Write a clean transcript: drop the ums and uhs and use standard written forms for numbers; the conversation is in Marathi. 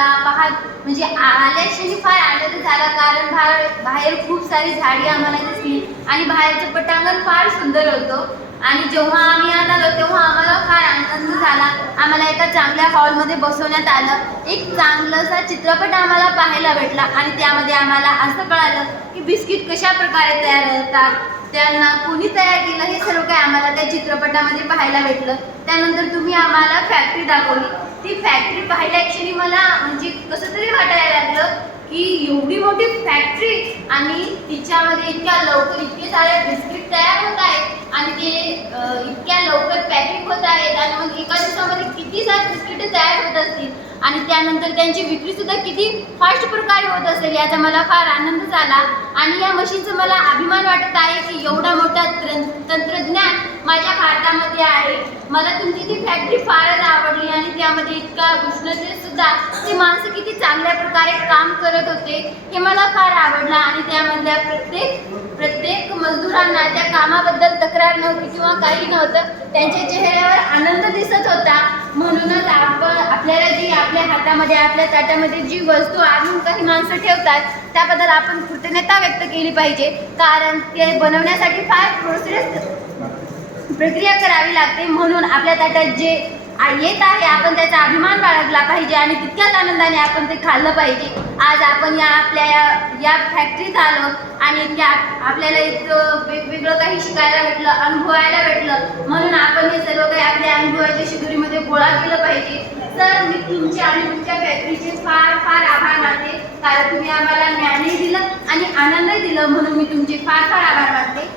आम्हाला म्हणजे आल्याक्षणी फार आनंद झाला, कारण बाहेर खूप सारी झाडी आम्हाला दिसली आणि बाहेरचं पटांगण फार सुंदर होतं. आणि जेव्हा आम्ही आलो तेव्हा आम्हाला फार आनंद झाला. आम्हाला एका चांगल्या हॉलमध्ये बसवण्यात आलं. एक चांगलासा चित्रपट आम्हाला पाहायला भेटला आणि त्यामध्ये आम्हाला असं कळालं की बिस्किट कशा प्रकारे तयार होतात, त्यांना कोणी तयार केलं, हे सर्व काही आम्हाला त्या चित्रपटामध्ये पाहायला भेटलं. त्यानंतर तुम्ही आम्हाला फॅक्टरी दाखवली. ती फॅक्टरी पाहिल्या क्षणी मला म्हणजे कसं तरी वाटायला लागलं की एवढी मोठी फॅक्टरी आणि तिच्यामध्ये इतक्या लवकर इतके सारे बिस्किट तयार होत आहेत आणि ते इतक्या लवकर पॅकिंग होत आहेत आणि मग एका दिवसामध्ये किती सारे बिस्किट तयार होत असतील आणि त्यानंतर त्यांची विक्री सुद्धा किती फास्ट प्रकारे होत असेल, याचा मला फार आनंद झाला. आणि या मशीनचा मला अभिमान वाटत आहे की एवढा मोठा तंत्रज्ञान माझ्या भारतामध्ये आहे. मला तुमची ती फॅक्टरी फारच आवडली आणि त्यामध्ये इतका उष्णतेत सुद्धा ते माणसं किती चांगल्या प्रकारे काम करत होते हे मला फार आवडलं. आणि त्यामधल्या प्रत्येक मजदुरांना त्या कामाबद्दल तक्रार नव्हती किंवा काही नव्हतं, त्यांच्या चेहऱ्यावर आनंद दिसत होता. म्हणूनच आपल्याला जी आपल्या हातामध्ये आपल्या ताटामध्ये जी वस्तू आणून काही माणसं ठेवतात त्याबद्दल आपण कृतज्ञता व्यक्त केली पाहिजे, कारण ते बनवण्यासाठी फार प्रक्रिया करावी लागते. म्हणून आपल्या ताटात जे येत आहे आपण त्याचा अभिमान बाळगला पाहिजे आणि तितक्याच आनंदाने आपण ते खाल्लं पाहिजे. आज आपण या फॅक्टरीत आलो आणि आपल्याला इतकं वेगवेगळं काही शिकायला भेटलं, अनुभवायला भेटलं. म्हणून आपण हे सर्व काही आपल्या अनुभवाच्या शिदोरीमध्ये गोळा केलं पाहिजे. तर मी तुमच्या आणि तुमच्या फॅक्टरीचे फार फार आभार मानते, कारण तुम्ही आम्हाला ज्ञानही दिलं आणि आनंदही दिलं, म्हणून मी तुमचे फार फार आभार मानते.